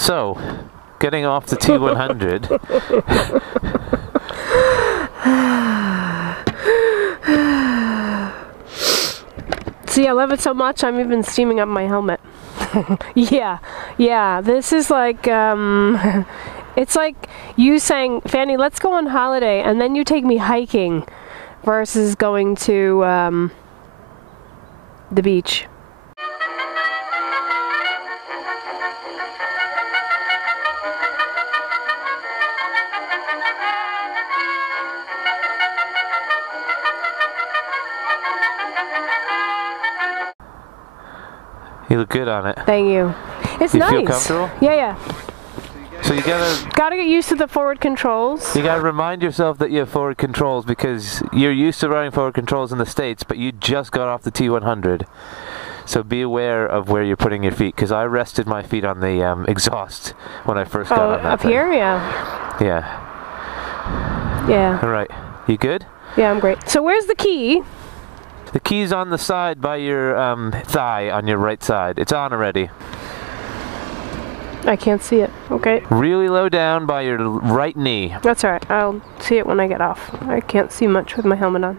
So, getting off the T100. See, I love it so much, I'm even steaming up my helmet. Yeah, this is like, it's like you saying, Fanny, let's go on holiday, and then you take me hiking versus going to the beach. You look good on it. Thank you. It's nice. You feel comfortable? Yeah. So you gotta get used to the forward controls. You gotta remind yourself that you have forward controls because you're used to running forward controls in the States, but you just got off the T100. So be aware of where you're putting your feet, because I rested my feet on the exhaust when I first got on that up thing. Here? Yeah. Yeah. All right. You good? Yeah, I'm great. So where's the key? The key's on the side by your thigh on your right side. It's on already. I can't see it. Okay. Really low down by your right knee. That's all right. I'll see it when I get off. I can't see much with my helmet on.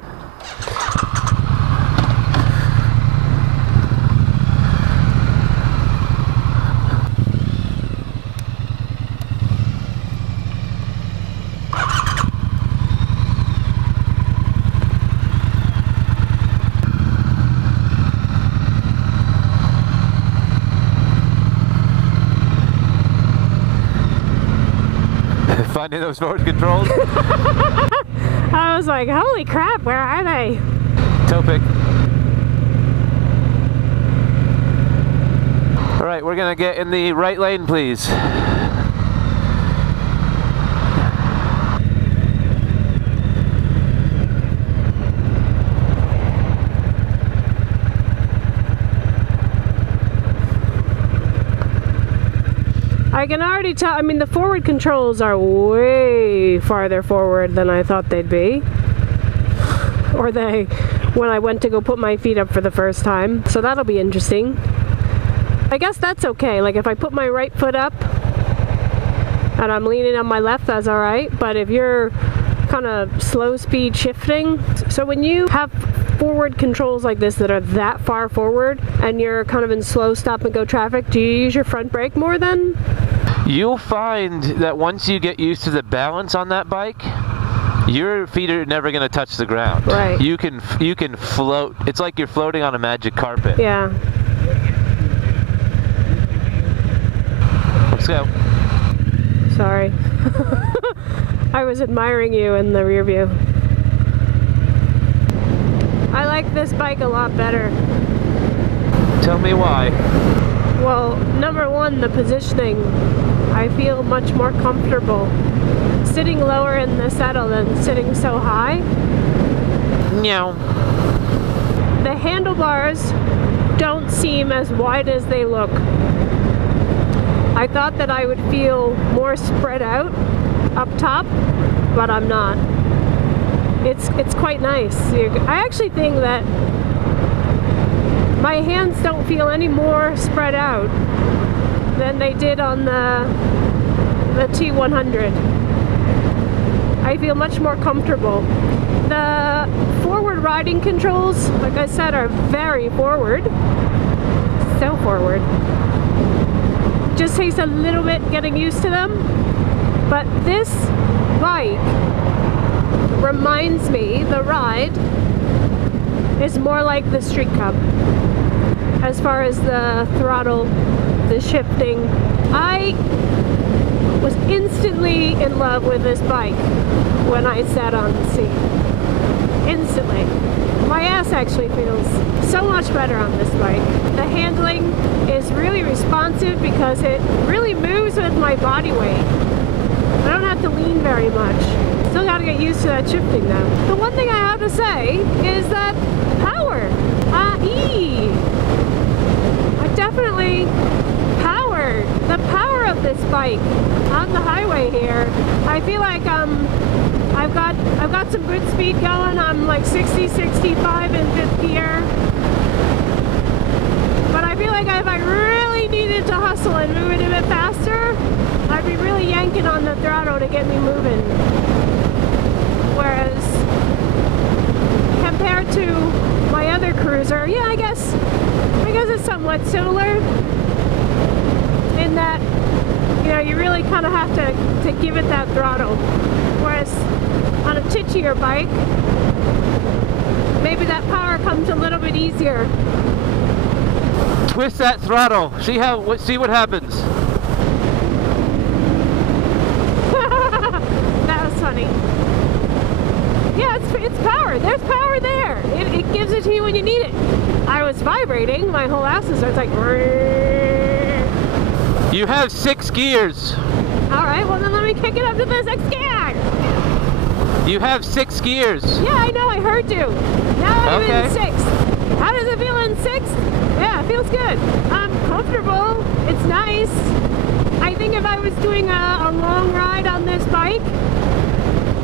Finding those forward controls? I was like, holy crap, where are they? Toe pick. All right, we're gonna get in the right lane, please. I can already tell, I mean, the forward controls are way farther forward than I thought they'd be. Or when I went to go put my feet up for the first time. So that'll be interesting. I guess that's okay. Like if I put my right foot up and I'm leaning on my left, that's all right. But if you're kind of slow speed shifting, so when you have forward controls like this that are that far forward and you're kind of in slow stop and go traffic, do you use your front brake more then? You'll find that once you get used to the balance on that bike, your feet are never going to touch the ground. Right. You can float. It's like you're floating on a magic carpet. Yeah. Let's go. Sorry. I was admiring you in the rear view. I like this bike a lot better. Tell me why. Well, number one, the positioning. I feel much more comfortable sitting lower in the saddle than sitting so high. No. The handlebars don't seem as wide as they look. I thought that I would feel more spread out up top, but I'm not. It's quite nice. I actually think that my hands don't feel any more spread out than they did on the T100. I feel much more comfortable. The forward riding controls, like I said, are very forward. So forward. Just takes a little bit getting used to them. But this bike reminds me, the ride is more like the Street Cub. As far as the throttle, the shifting. I was instantly in love with this bike when I sat on the seat. Instantly. My ass actually feels so much better on this bike. The handling is really responsive because it really moves with my body weight. I don't have to lean very much. Still gotta get used to that shifting though. The one thing I have to say is that power. Definitely power. The power of this bike on the highway here. I feel like I've got some good speed going. I'm like 60, 65 in fifth gear. But I feel like if I really needed needed to hustle and move it a bit faster, I'd be really yanking on the throttle to get me moving. Whereas compared to my other cruiser, yeah, I guess it's somewhat similar in that, you know, you really kind of have to give it that throttle. Whereas on a titchier bike, maybe that power comes a little bit easier. Twist that throttle. See what happens. That was funny. Yeah, it's power. There's power there. It gives it to you when you need it. I was vibrating. My whole ass starts like. You have 6 gears. All right. Well, then let me kick it up to the 6th gear. You have 6 gears. Yeah, I know. I heard you. Now I'm okay. in 6th. How does it feel in 6th? Yeah, it feels good. I'm comfortable. It's nice. I think if I was doing a long ride on this bike,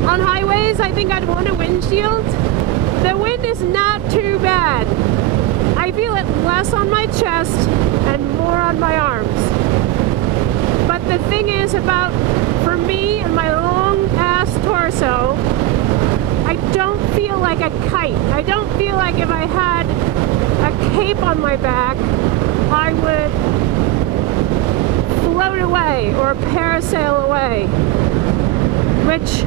on highways, I think I'd want a windshield. The wind is not too bad. I feel it less on my chest and more on my arms. But the thing is about, for me and my long ass torso, I don't feel like a kite. I don't feel like if I had a cape on my back, I would float away or parasail away, which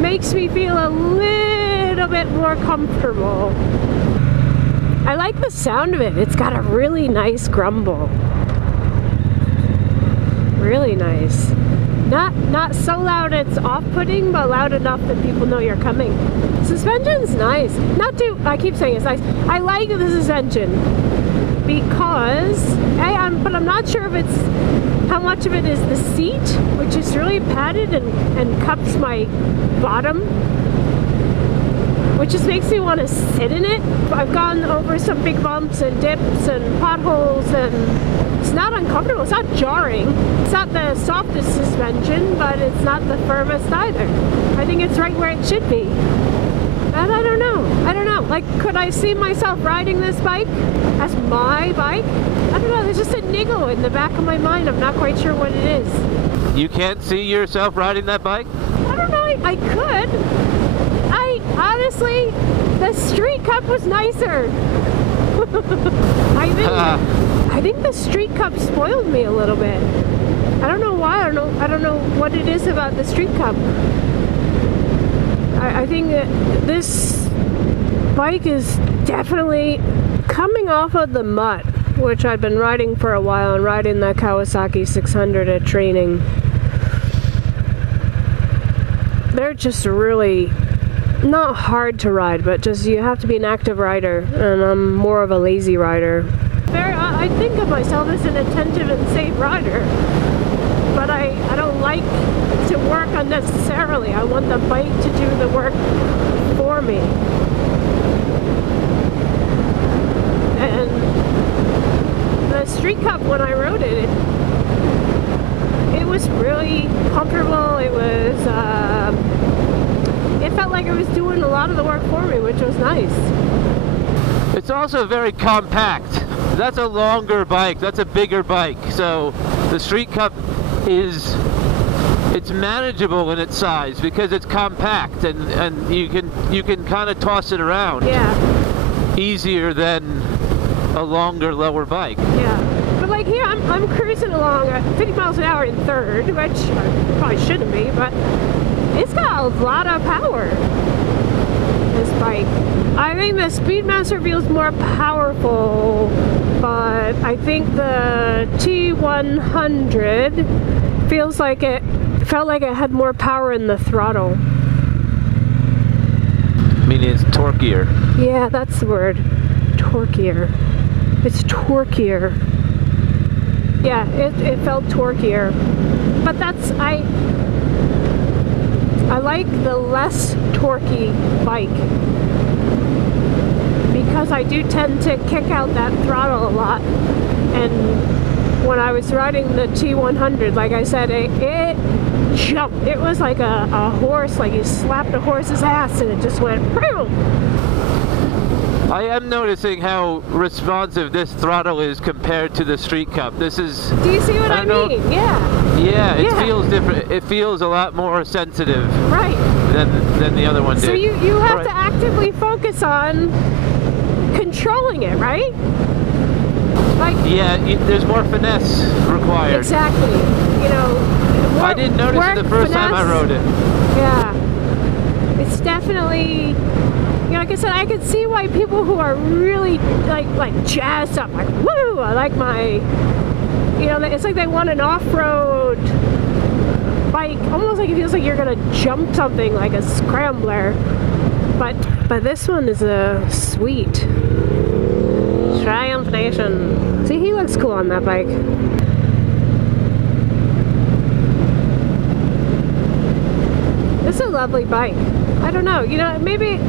makes me feel a little bit more comfortable. I like the sound of it. It's got a really nice grumble. Really nice. Not so loud it's off-putting, but loud enough that people know you're coming. Suspension's nice. Not too, I keep saying it's nice. I like the suspension because, but I'm not sure if it's, how much of it is the seat, which is really padded and cups my bottom, which just makes me want to sit in it. I've gone over some big bumps and dips and potholes, and it's not uncomfortable. It's not jarring. It's not the softest suspension, but it's not the firmest either. I think it's right where it should be. But I don't know. Like, could I see myself riding this bike as my bike? I don't know. There's just a niggle in the back of my mind. I'm not quite sure what it is. You can't see yourself riding that bike? I don't know. I could. Honestly, the Street Cup was nicer. I think the Street Cup spoiled me a little bit. I don't know why. I don't know what it is about the Street Cup. I think that this bike is definitely coming off of the Mutt, which I've been riding for a while, and riding the Kawasaki 600 at training. They're just really not hard to ride, but just you have to be an active rider, and I'm more of a lazy rider. I think of myself as an attentive and safe rider, but I don't like to work unnecessarily. I want the bike to do the work for me. And the Street Cup, when I rode it, it was really comfortable. It was, it felt like it was doing a lot of the work for me, which was nice. It's also very compact. That's a longer bike. That's a bigger bike. So the Street Cup it's manageable in its size because it's compact, and you can kind of toss it around. Yeah. Easier than a longer, lower bike. Yeah. But like here, I'm cruising along at 50 miles an hour in third, which I probably shouldn't be, but it's got a lot of power, this bike. I think the Speedmaster feels more powerful, but I think the T100 feels like it felt like it had more power in the throttle. Meaning it's torquier. Yeah, that's the word. Torquier. It's torquier. Yeah, it felt torquier. But that's, I like the less torquey bike, because I do tend to kick out that throttle a lot. And when I was riding the T100, like I said, it jumped. It was like a horse, like you slapped a horse's ass and it just went boom. I am noticing how responsive this throttle is compared to the Street Cup. This is... Do you see what I mean? Yeah. Yeah, it Yeah. feels different. It feels a lot more sensitive Right. than the other one did. So you have Right. to actively focus on controlling it, right? Like, Yeah, there's more finesse required. exactly. You know, I didn't notice it the first time I rode it. Yeah. It's definitely, you know, like I said, I can see why people who are really like jazzed up, like, woo, I like my, you know, it's like they want an off-road bike, almost like it feels like you're gonna jump something like a scrambler. But this one is a sweet Triumph Nation. See, he looks cool on that bike. This is a lovely bike. I don't know, you know, maybe...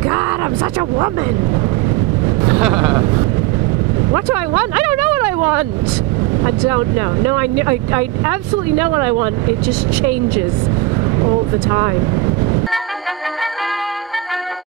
God, I'm such a woman. What do I want? I don't know what I want. I don't know. No, I absolutely know what I want. It just changes all the time.